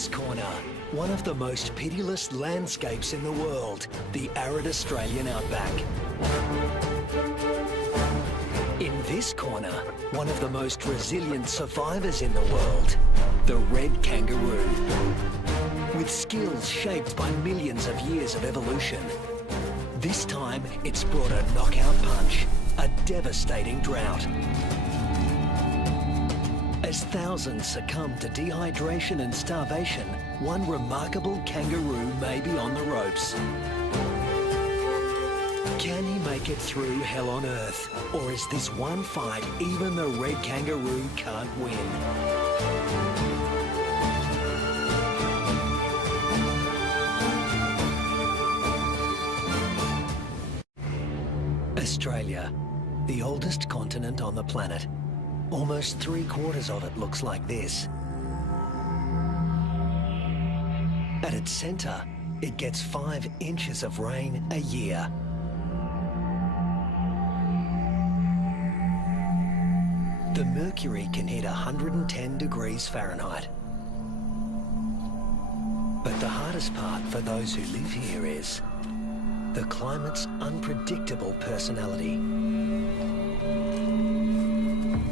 this corner, one of the most pitiless landscapes in the world, the arid Australian outback. In this corner, one of the most resilient survivors in the world, the red kangaroo. With skills shaped by millions of years of evolution, this time it's brought a knockout punch, a devastating drought. As thousands succumb to dehydration and starvation, one remarkable kangaroo may be on the ropes. Can he make it through hell on earth? Or is this one fight even the red kangaroo can't win? Australia, the oldest continent on the planet. Almost 3/4 of it looks like this. At its centre, it gets 5 inches of rain a year. The mercury can hit 110 degrees Fahrenheit. But the hardest part for those who live here is the climate's unpredictable personality.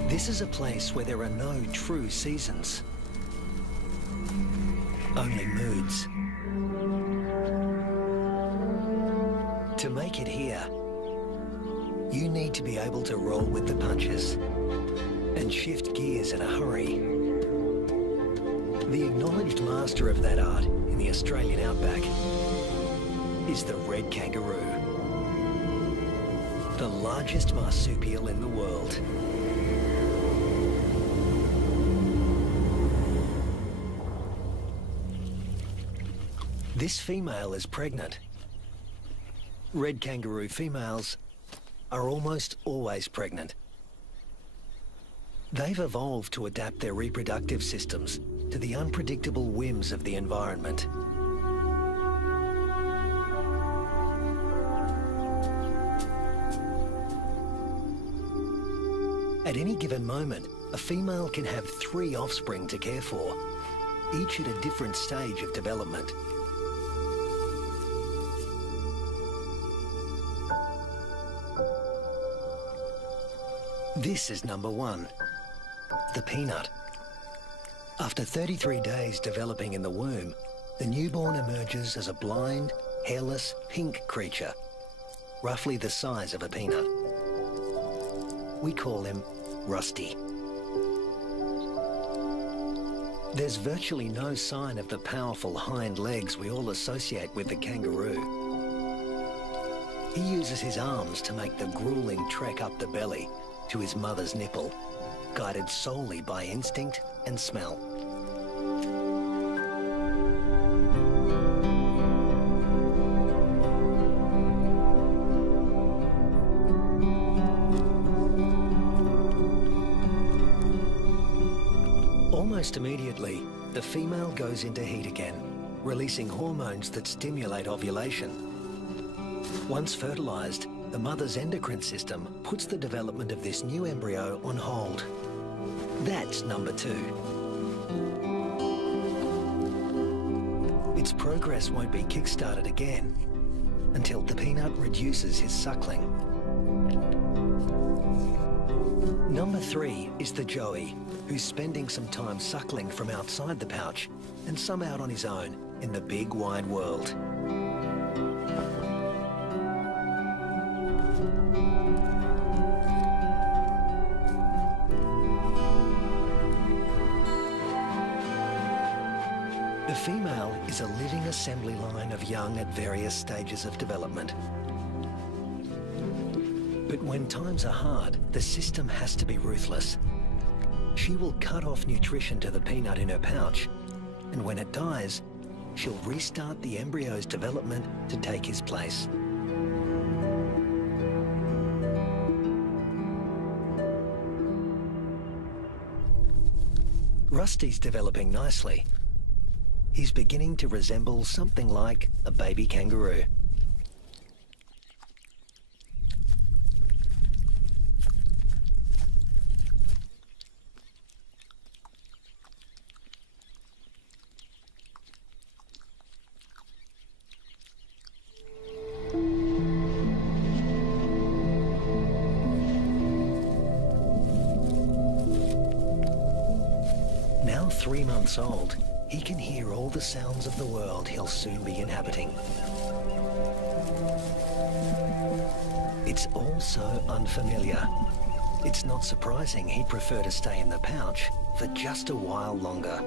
This is a place where there are no true seasons, only moods. To make it here, you need to be able to roll with the punches and shift gears in a hurry. The acknowledged master of that art in the Australian outback is the red kangaroo, the largest marsupial in the world. This female is pregnant. Red kangaroo females are almost always pregnant. They've evolved to adapt their reproductive systems to the unpredictable whims of the environment. At any given moment, a female can have 3 offspring to care for, each at a different stage of development. This is number 1, the peanut. After 33 days developing in the womb, the newborn emerges as a blind, hairless, pink creature, roughly the size of a peanut. We call him Rusty. There's virtually no sign of the powerful hind legs we all associate with the kangaroo. He uses his arms to make the grueling trek up the belly to his mother's nipple, guided solely by instinct and smell. Almost immediately, the female goes into heat again, releasing hormones that stimulate ovulation. Once fertilized, the mother's endocrine system puts the development of this new embryo on hold. That's number 2. Its progress won't be kick-started again until the peanut reduces his suckling. Number 3 is the joey, who's spending some time suckling from outside the pouch and some out on his own in the big wide world. The female is a living assembly line of young at various stages of development. But when times are hard, the system has to be ruthless. She will cut off nutrition to the peanut in her pouch, and when it dies, she'll restart the embryo's development to take his place. Rusty's developing nicely. He's beginning to resemble something like a baby kangaroo. Now 3 months old, he can hear all the sounds of the world he'll soon be inhabiting. It's all so unfamiliar. It's not surprising he'd prefer to stay in the pouch for just a while longer.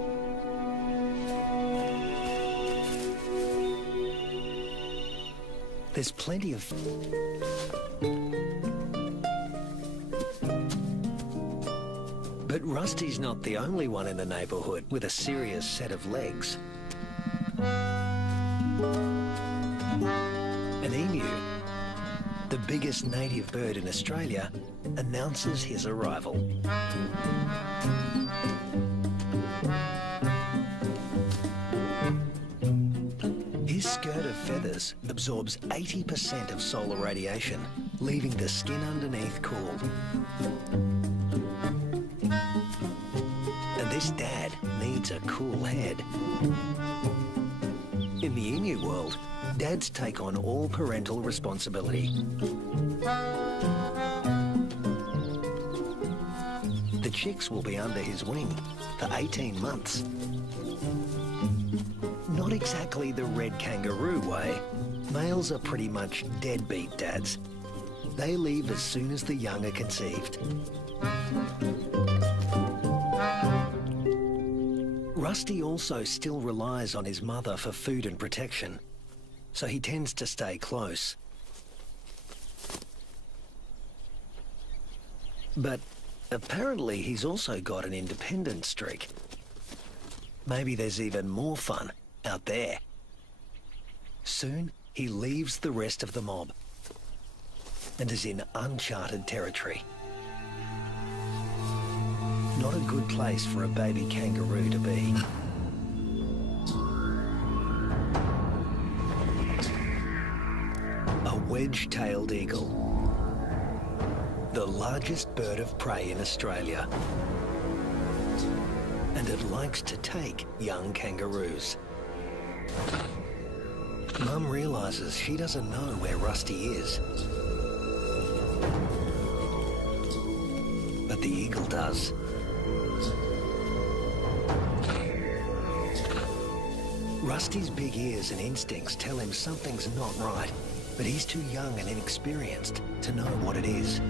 There's plenty of... But Rusty's not the only one in the neighbourhood with a serious set of legs. An emu, the biggest native bird in Australia, announces his arrival. His skirt of feathers absorbs 80% of solar radiation, leaving the skin underneath cool. And this dad needs a cool head. In the emu world, dads take on all parental responsibility. The chicks will be under his wing for 18 months. Not exactly the red kangaroo way. Males are pretty much deadbeat dads. They leave as soon as the young are conceived. Rusty also still relies on his mother for food and protection, so he tends to stay close. But apparently he's also got an independent streak. Maybe there's even more fun out there. Soon he leaves the rest of the mob and is in uncharted territory. Not a good place for a baby kangaroo to be. A wedge-tailed eagle, the largest bird of prey in Australia. And it likes to take young kangaroos. Mum realises she doesn't know where Rusty is. But the eagle does. Rusty's big ears and instincts tell him something's not right, but he's too young and inexperienced to know what it is.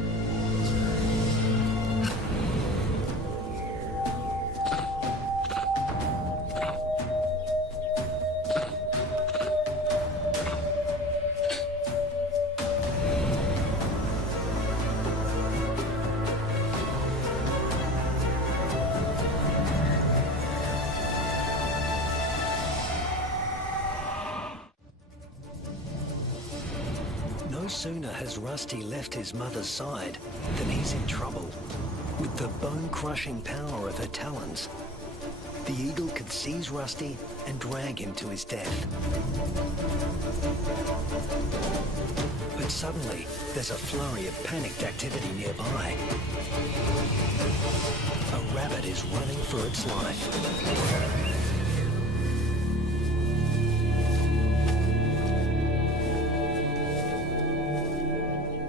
No sooner has Rusty left his mother's side than he's in trouble. With the bone-crushing power of her talons, the eagle could seize Rusty and drag him to his death. But suddenly, there's a flurry of panicked activity nearby. A rabbit is running for its life.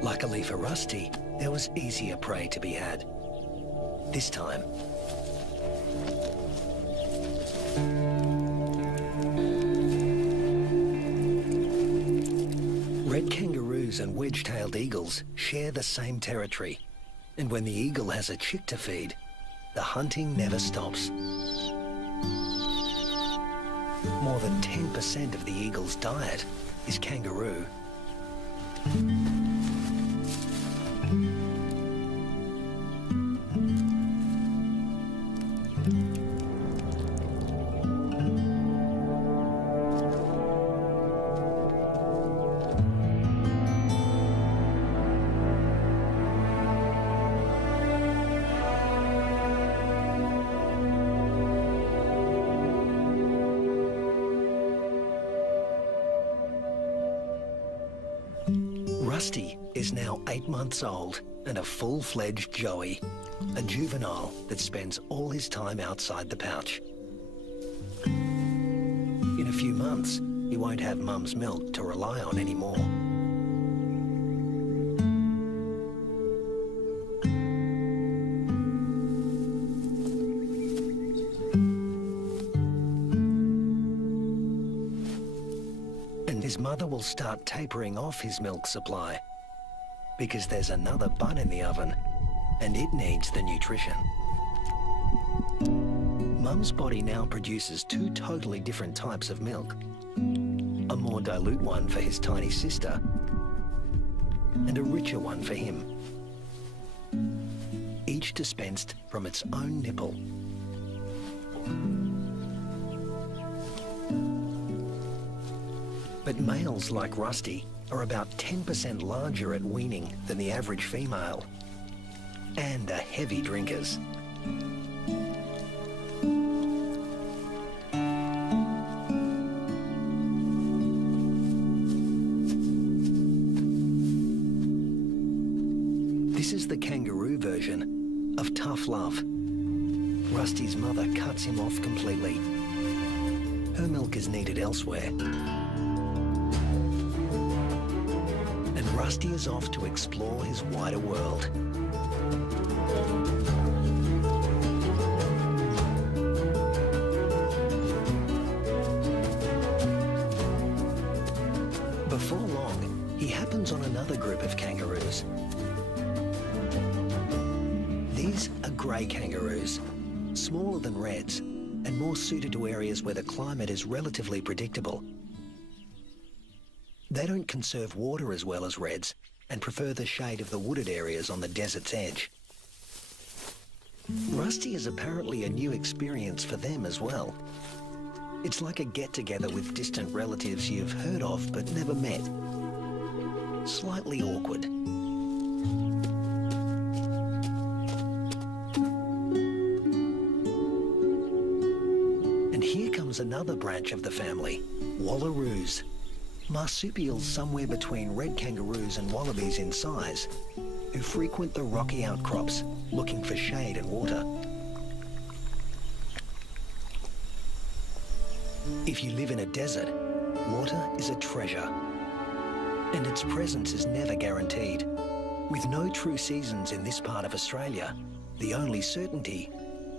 Luckily for Rusty, there was easier prey to be had. This time, red kangaroos and wedge-tailed eagles share the same territory. And when the eagle has a chick to feed, the hunting never stops. More than 10% of the eagle's diet is kangaroo. Rusty is now 8 months old and a full-fledged joey, a juvenile that spends all his time outside the pouch. In a few months, he won't have Mum's milk to rely on anymore. his mother will start tapering off his milk supply because there's another bun in the oven and it needs the nutrition. Mum's body now produces two totally different types of milk. A more dilute one for his tiny sister and a richer one for him. Each dispensed from its own nipple. But males like Rusty are about 10% larger at weaning than the average female and are heavy drinkers. This is the kangaroo version of tough love. Rusty's mother cuts him off completely. Her milk is needed elsewhere. And Rusty is off to explore his wider world. Before long, he happens on another group of kangaroos. These are grey kangaroos, smaller than reds and more suited to areas where the climate is relatively predictable. They don't conserve water as well as reds and prefer the shade of the wooded areas on the desert's edge. Rusty is apparently a new experience for them as well. It's like a get-together with distant relatives you've heard of but never met. Slightly awkward. And here comes another branch of the family, wallaroos. Marsupials somewhere between red kangaroos and wallabies in size, who frequent the rocky outcrops looking for shade and water. If you live in a desert, water is a treasure, and its presence is never guaranteed. With no true seasons in this part of Australia, the only certainty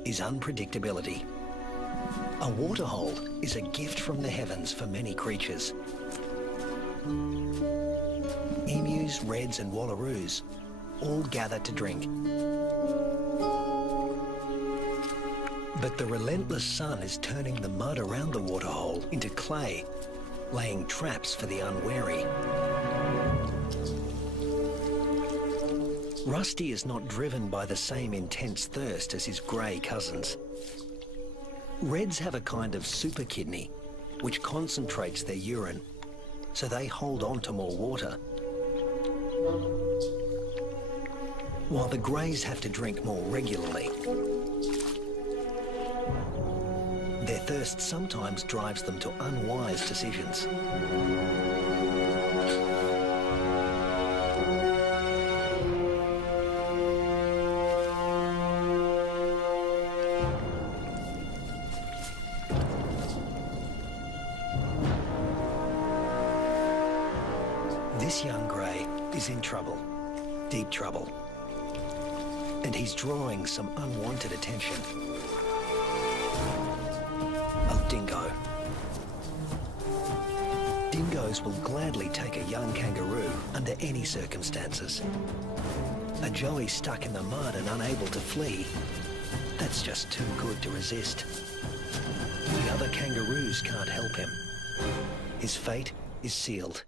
is unpredictability. A waterhole is a gift from the heavens for many creatures. Emus, reds and wallaroos all gather to drink. But the relentless sun is turning the mud around the waterhole into clay, laying traps for the unwary. Rusty is not driven by the same intense thirst as his grey cousins. Reds have a kind of super kidney, which concentrates their urine, so they hold on to more water. While the greys have to drink more regularly. Their thirst sometimes drives them to unwise decisions. This young grey is in trouble, deep trouble, and he's drawing some unwanted attention. A dingo. Dingoes will gladly take a young kangaroo under any circumstances. A joey stuck in the mud and unable to flee, that's just too good to resist. The other kangaroos can't help him. His fate is sealed.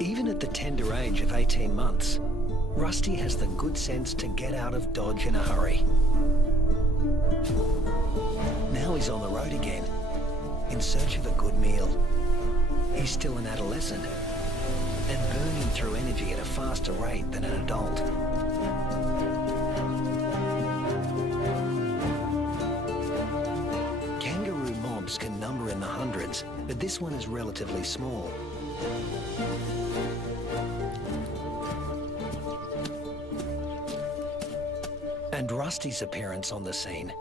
Even at the tender age of 18 months, Rusty has the good sense to get out of Dodge in a hurry. Now he's on the road again, in search of a good meal. He's still an adolescent, and burning through energy at a faster rate than an adult. Kangaroo mobs can number in the hundreds, but this one is relatively small. And Rusty's appearance on the scene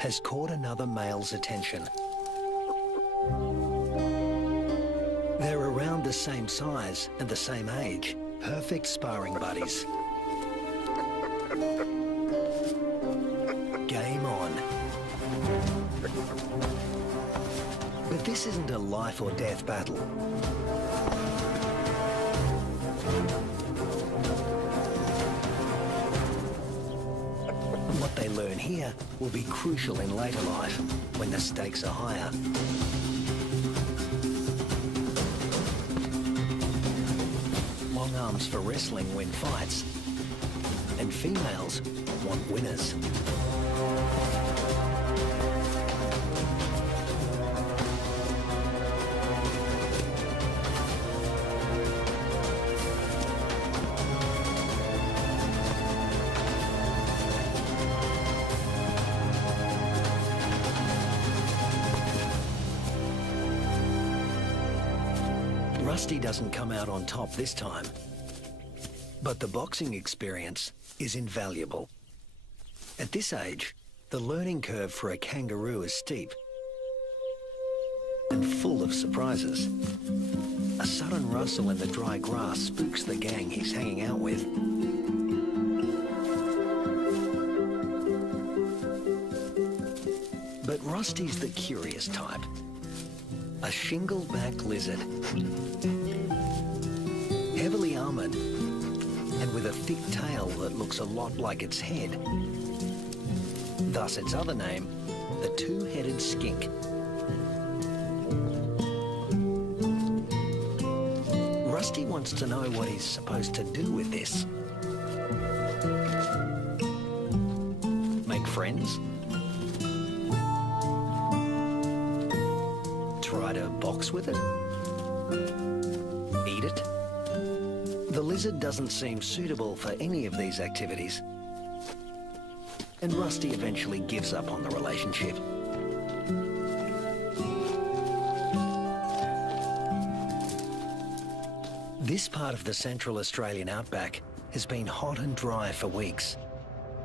has caught another male's attention. They're around the same size and the same age, perfect sparring buddies. Game on. But this this isn't a life or death battle. What they learn here will be crucial in later life, when the stakes are higher. Long arms for wrestling win fights, and females want winners. Rusty doesn't come out on top this time, but the boxing experience is invaluable. At this age, the learning curve for a kangaroo is steep and full of surprises. A sudden rustle in the dry grass spooks the gang he's hanging out with. But Rusty's the curious type. A shingle-back lizard, heavily armoured and with a thick tail that looks a lot like its head. Thus its other name, the two-headed skink. Rusty wants to know what he's supposed to do with this. Make friends? Try to box with it? Eat it? The lizard doesn't seem suitable for any of these activities, and Rusty eventually gives up on the relationship. This part of the Central Australian outback has been hot and dry for weeks.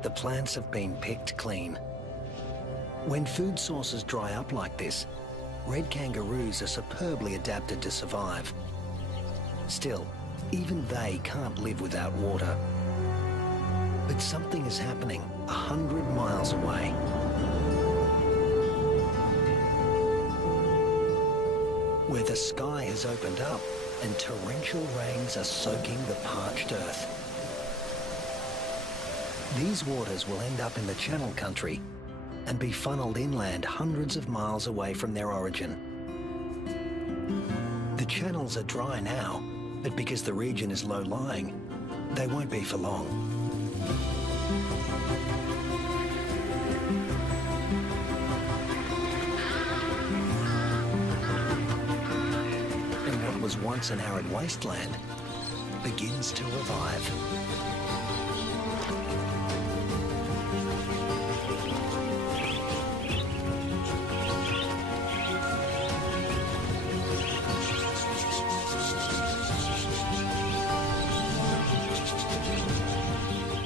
The plants have been picked clean. When food sources dry up like this, red kangaroos are superbly adapted to survive. Still, even they can't live without water. But something is happening 100 miles away. Where the sky has opened up and torrential rains are soaking the parched earth. These waters will end up in the Channel Country and be funneled inland hundreds of miles away from their origin. The channels are dry now, but because the region is low-lying, they won't be for long. And what was once an arid wasteland begins to revive.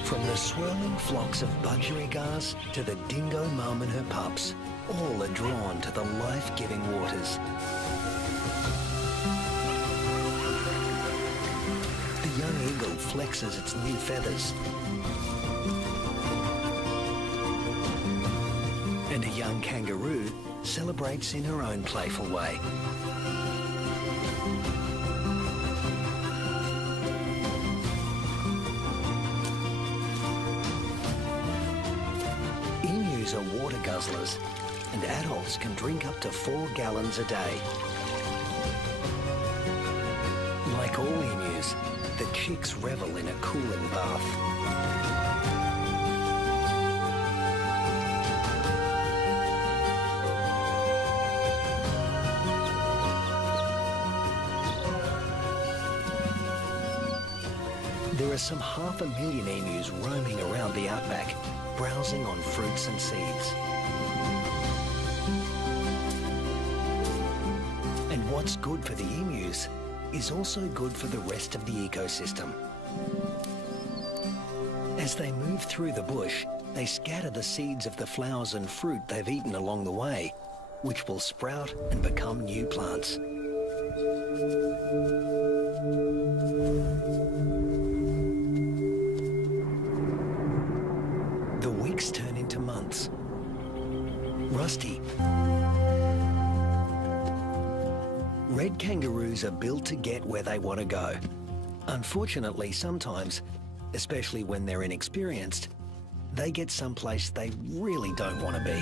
From the swirling flocks of budgerigars to the dingo mum and her pups, all are drawn to the life-giving waters. The young eagle flexes its new feathers, and a young kangaroo celebrates in her own playful way. Emus are water guzzlers, and adults can drink up to 4 gallons a day. Like all emus, the chicks revel in a cooling bath. There are some 500,000 emus roaming around the outback, browsing on fruits and seeds. And what's good for the emus is also good for the rest of the ecosystem. As they move through the bush, they scatter the seeds of the flowers and fruit they've eaten along the way, which will sprout and become new plants. The weeks turn into months. Rusty Red kangaroos are built to get where they want to go. Unfortunately, sometimes, especially when they're inexperienced, they get someplace they really don't want to be.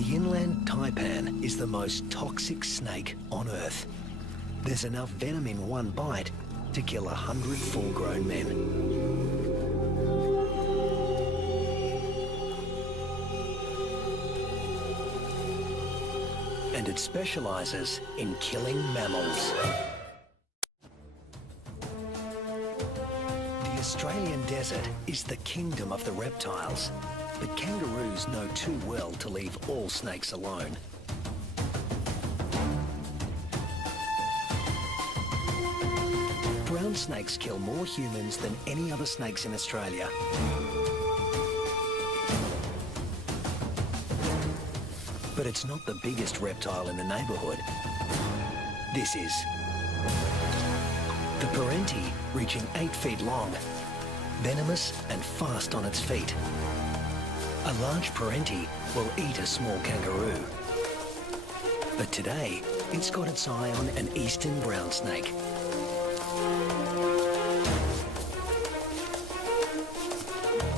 The inland taipan is the most toxic snake on Earth. There's enough venom in one bite to kill 100 full-grown men. And it specialises in killing mammals. The Australian desert is the kingdom of the reptiles, but kangaroos know too well to leave all snakes alone. Brown snakes kill more humans than any other snakes in Australia. But it's not the biggest reptile in the neighbourhood. This is. The parenti, reaching 8 feet long, venomous and fast on its feet. A large parenti will eat a small kangaroo. But today, it's got its eye on an eastern brown snake.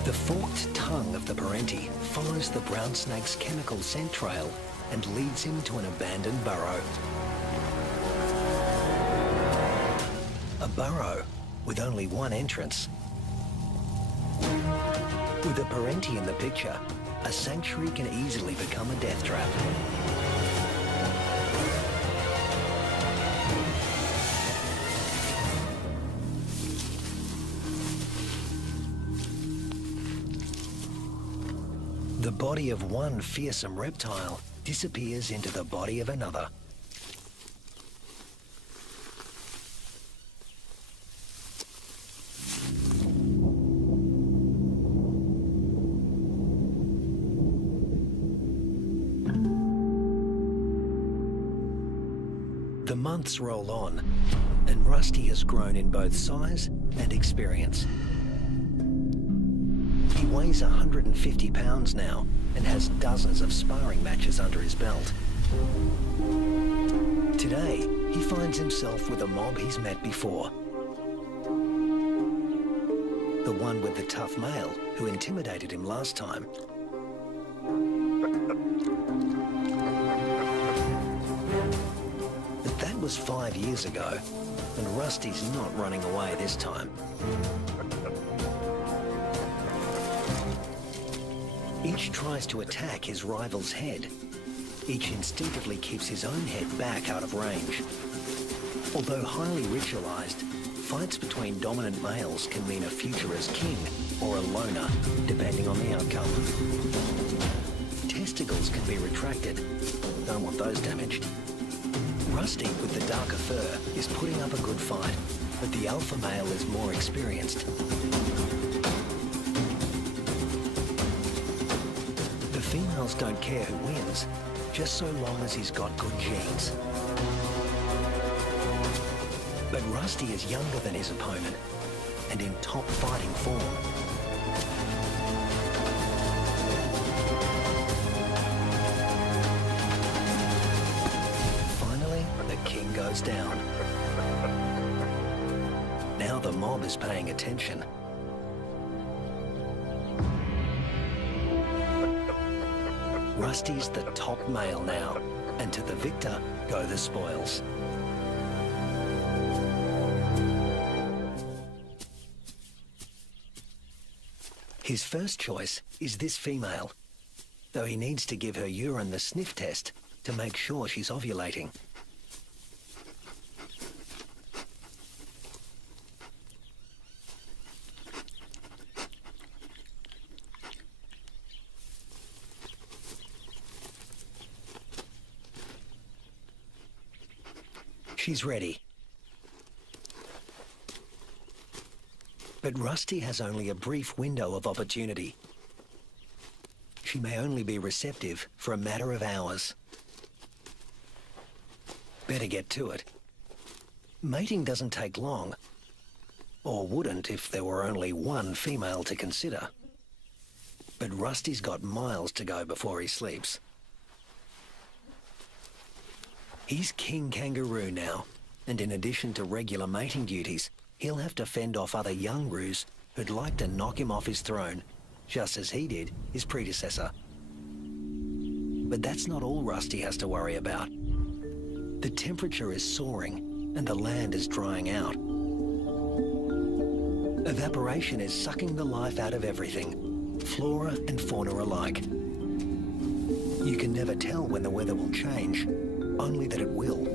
The forked tongue of the parenti follows the brown snake's chemical scent trail and leads him to an abandoned burrow. A burrow with only one entrance. With a parenti in the picture, a sanctuary can easily become a death trap. The body of one fearsome reptile disappears into the body of another. The months roll on, and Rusty has grown in both size and experience. He weighs 150 pounds now and has dozens of sparring matches under his belt. Today, he finds himself with a mob he's met before. The one with the tough male who intimidated him last time. But that was 5 years ago, and Rusty's not running away this time. Each tries to attack his rival's head. Each instinctively keeps his own head back out of range. Although highly ritualized, fights between dominant males can mean a future as king or a loner, depending on the outcome. Testicles can be retracted. Don't want those damaged. Rusty, with the darker fur, is putting up a good fight, but the alpha male is more experienced. The females don't care who wins, just so long as he's got good genes. But Rusty is younger than his opponent and in top fighting form. Finally, the king goes down. Now the mob is paying attention. Rusty's the top male now, and to the victor go the spoils. His first choice is this female, though he needs to give her urine the sniff test to make sure she's ovulating. She's ready. But Rusty has only a brief window of opportunity. She may only be receptive for a matter of hours. Better get to it. Mating doesn't take long, or wouldn't if there were only one female to consider. But Rusty's got miles to go before he sleeps. He's King Kangaroo now, and in addition to regular mating duties, he'll have to fend off other young roos who'd like to knock him off his throne, just as he did his predecessor. But that's not all Rusty has to worry about. The temperature is soaring and the land is drying out. Evaporation is sucking the life out of everything, flora and fauna alike. You can never tell when the weather will change, only that it will.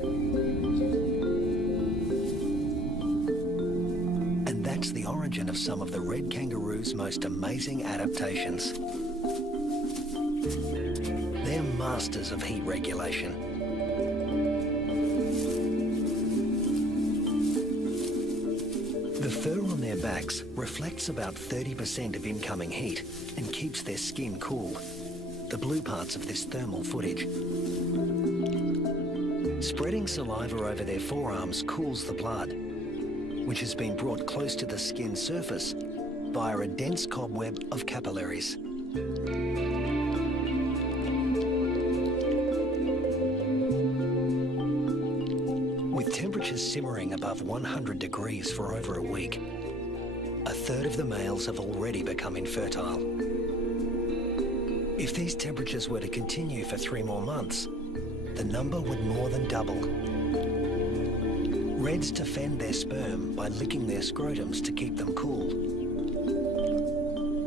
And that's the origin of some of the red kangaroo's most amazing adaptations. They're masters of heat regulation. The fur on their backs reflects about 30% of incoming heat and keeps their skin cool, the blue parts of this thermal footage. Spreading saliva over their forearms cools the blood, which has been brought close to the skin surface via a dense cobweb of capillaries. With temperatures simmering above 100 degrees for over a week, a third of the males have already become infertile. If these temperatures were to continue for 3 more months, the number would more than double. Reds defend their sperm by licking their scrotums to keep them cool.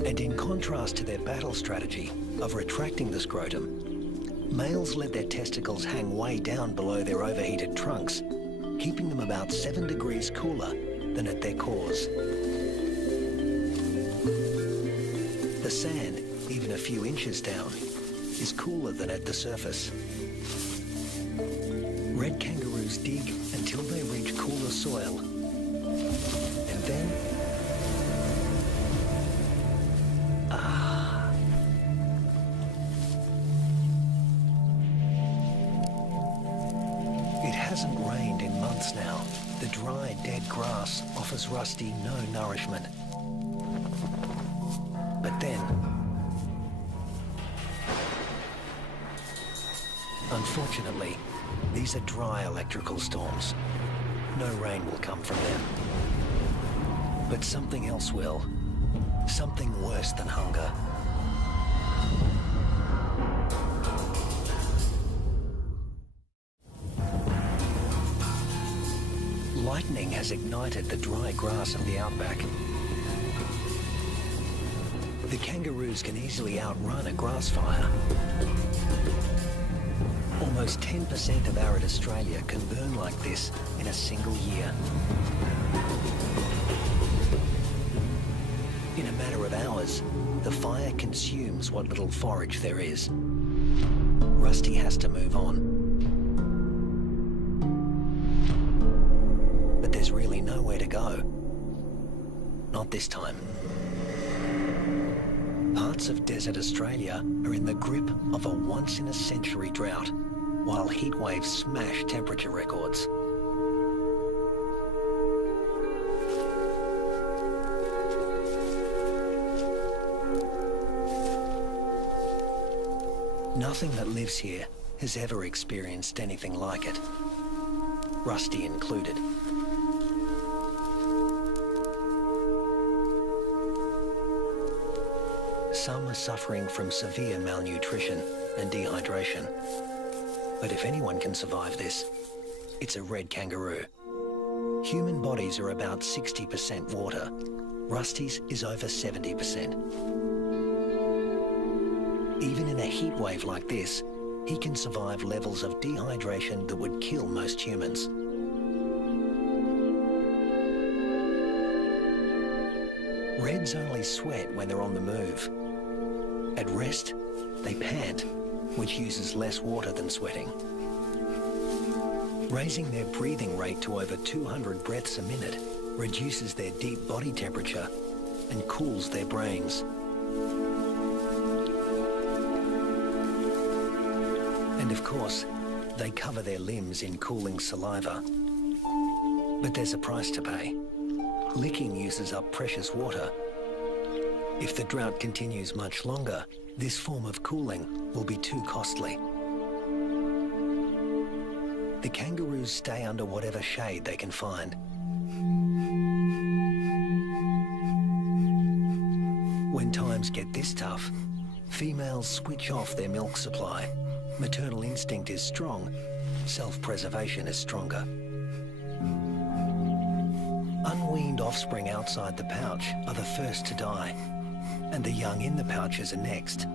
And in contrast to their battle strategy of retracting the scrotum, males let their testicles hang way down below their overheated trunks, keeping them about 7 degrees cooler than at their cores. The sand, even a few inches down, is cooler than at the surface. Red kangaroos dig until they reach cooler soil. And then... It hasn't rained in months now. The dry, dead grass offers Rusty no nourishment. But then... Unfortunately, these are dry electrical storms. No rain will come from them. But something else will. Something worse than hunger. Lightning has ignited the dry grass of the outback. The kangaroos can easily outrun a grass fire. Almost 10% of arid Australia can burn like this in a single year. In a matter of hours, the fire consumes what little forage there is. Rusty has to move on. But there's really nowhere to go. Not this time. Parts of desert Australia are in the grip of a once-in-a-century drought, while heat waves smash temperature records. Nothing that lives here has ever experienced anything like it, Rusty included. Some are suffering from severe malnutrition and dehydration. But if anyone can survive this, it's a red kangaroo. Human bodies are about 60% water. Rusty's is over 70%. Even in a heat wave like this, he can survive levels of dehydration that would kill most humans. Reds only sweat when they're on the move. At rest, they pant, which uses less water than sweating. Raising their breathing rate to over 200 breaths a minute reduces their deep body temperature and cools their brains. And of course, they cover their limbs in cooling saliva. But there's a price to pay. Licking uses up precious water. If the drought continues much longer, this form of cooling will be too costly. The kangaroos stay under whatever shade they can find. When times get this tough, females switch off their milk supply. Maternal instinct is strong, self-preservation is stronger. Unweaned offspring outside the pouch are the first to die, and the young in the pouches are next.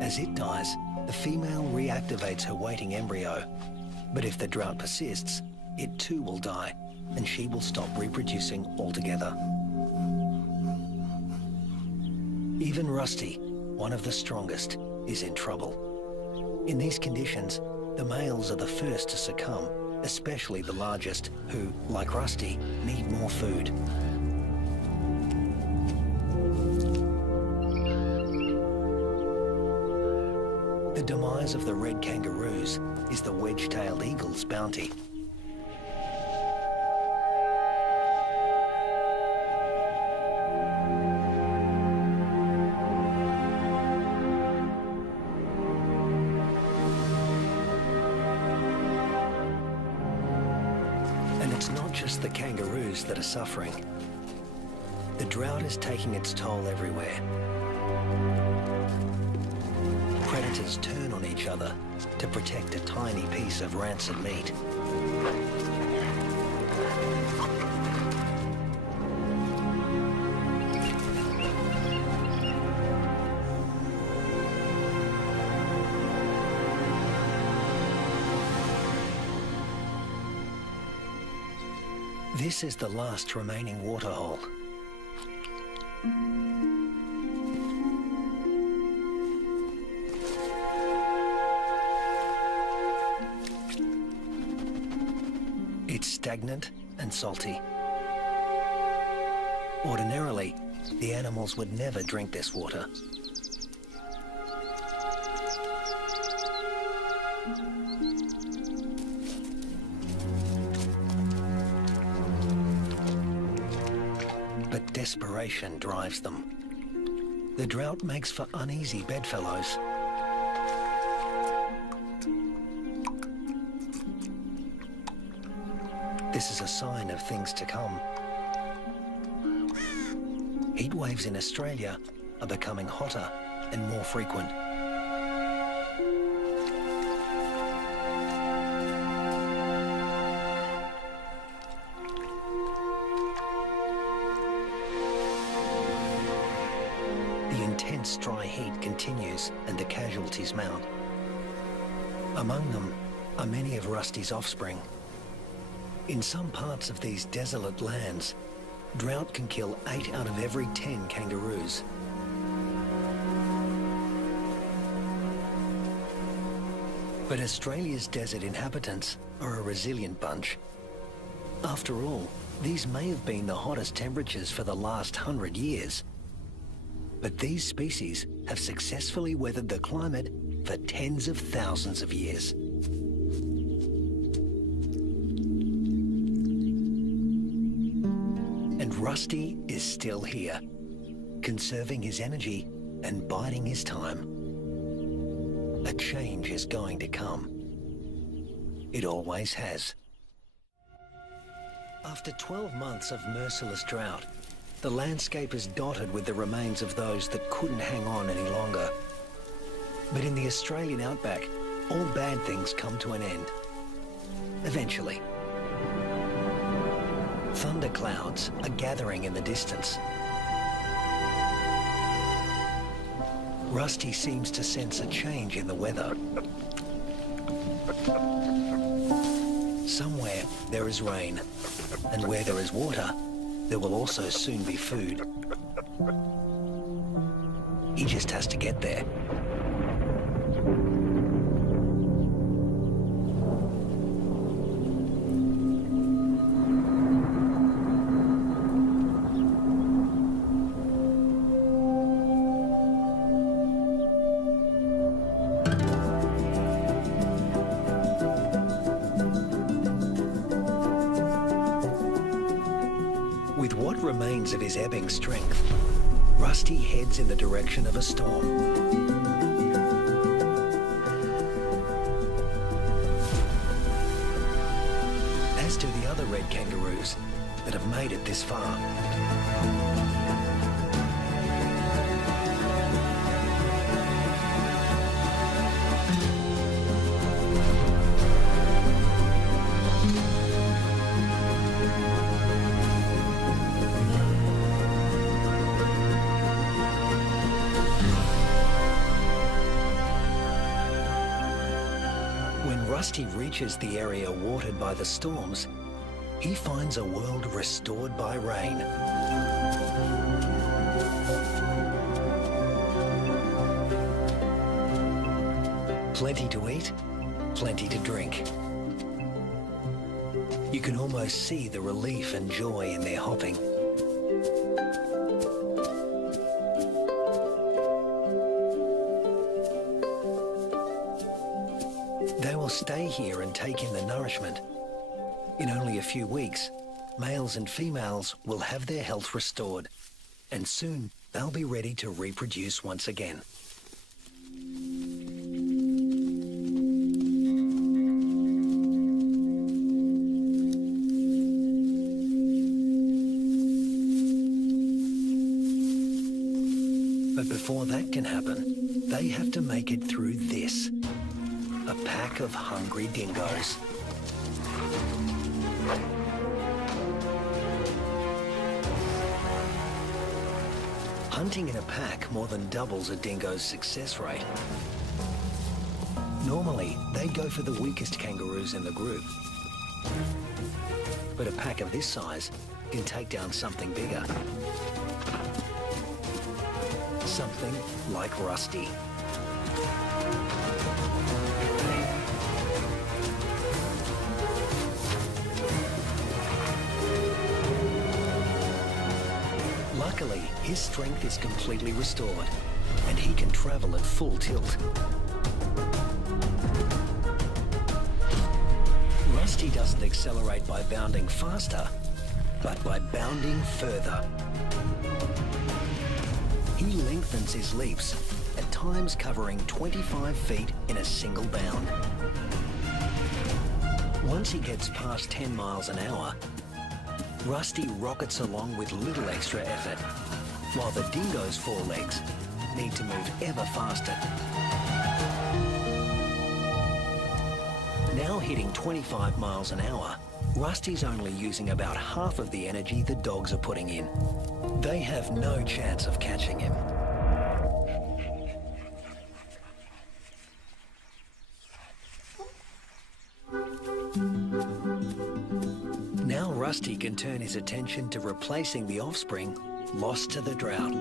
As it dies, the female reactivates her waiting embryo. But if the drought persists, it too will die, and she will stop reproducing altogether. Even Rusty, one of the strongest, is in trouble. In these conditions, the males are the first to succumb, especially the largest, who, like Rusty, need more food. The demise of the red kangaroos is the wedge-tailed eagle's bounty. And it's not just the kangaroos that are suffering. The drought is taking its toll everywhere. Predators turn on each other to protect a tiny piece of rancid meat. This is the last remaining waterhole. It's stagnant and salty. Ordinarily, the animals would never drink this water. But desperation drives them. The drought makes for uneasy bedfellows. This is a sign of things to come. Heat waves in Australia are becoming hotter and more frequent. The intense dry heat continues and the casualties mount. Among them are many of Rusty's offspring. In some parts of these desolate lands, drought can kill 8 out of every 10 kangaroos. But Australia's desert inhabitants are a resilient bunch. After all, these may have been the hottest temperatures for the last 100 years. But these species have successfully weathered the climate for tens of thousands of years. And Rusty is still here, conserving his energy and biding his time. A change is going to come. It always has. After 12 months of merciless drought, the landscape is dotted with the remains of those that couldn't hang on any longer. But in the Australian outback, all bad things come to an end. Eventually. Thunderclouds are gathering in the distance. Rusty seems to sense a change in the weather. Somewhere there is rain, and where there is water, there will also soon be food. He just has to get there. With what remains of his ebbing strength, Rusty heads in the direction of a storm. As do the other red kangaroos that have made it this far. When Rusty reaches the area watered by the storms, he finds a world restored by rain. Plenty to eat, plenty to drink. You can almost see the relief and joy in their hopping. They will stay here and take in the nourishment. In only a few weeks, males and females will have their health restored, and soon they'll be ready to reproduce once again. But before that can happen, they have to make it through this. A pack of hungry dingoes. Hunting in a pack more than doubles a dingo's success rate. Normally, they go for the weakest kangaroos in the group. But a pack of this size can take down something bigger. Something like Rusty. Luckily, his strength is completely restored, and he can travel at full tilt. Rusty doesn't accelerate by bounding faster, but by bounding further. He lengthens his leaps, at times covering 25 feet in a single bound. Once he gets past 10 miles an hour, Rusty rockets along with little extra effort, while the dingo's forelegs need to move ever faster. Now hitting 25 miles an hour, Rusty's only using about half of the energy the dogs are putting in. They have no chance of catching him. Now Rusty can turn his attention to replacing the offspring lost to the drought.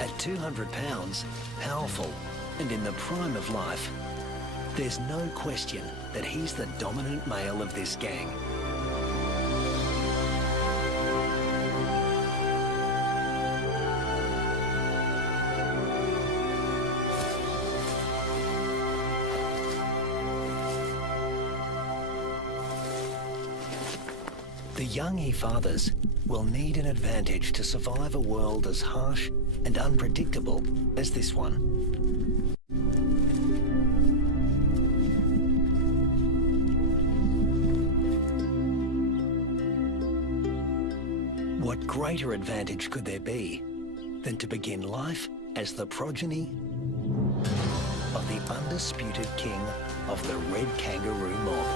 At 200 pounds, powerful, and in the prime of life, there's no question that he's the dominant male of this gang. The young he fathers will need an advantage to survive a world as harsh and unpredictable as this one. What greater advantage could there be than to begin life as the progeny of the undisputed king of the red kangaroo mob?